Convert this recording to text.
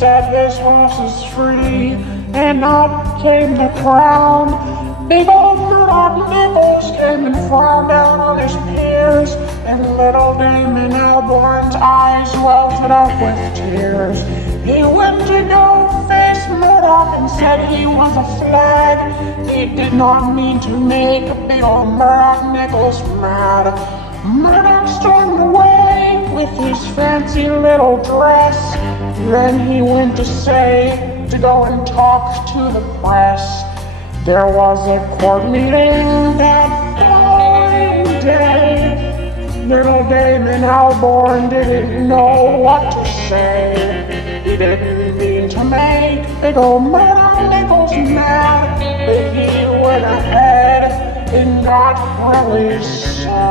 set his horses free, and up came the crown. Big old Murdoch Nichols came and frowned down on his peers, and little Damon Albarn's eyes welted up with tears. He went to go face Murdoch and said he was a flag. He did not mean to make big old Murdoch Nichols mad. Murdoch stormed away with his fancy little dress. Then he went to go and talk to the press. There was a court meeting that following day. Little Damon Albarn didn't know what to say. He didn't mean to make big old Murdoch Nichols mad, but he went ahead and got really sad.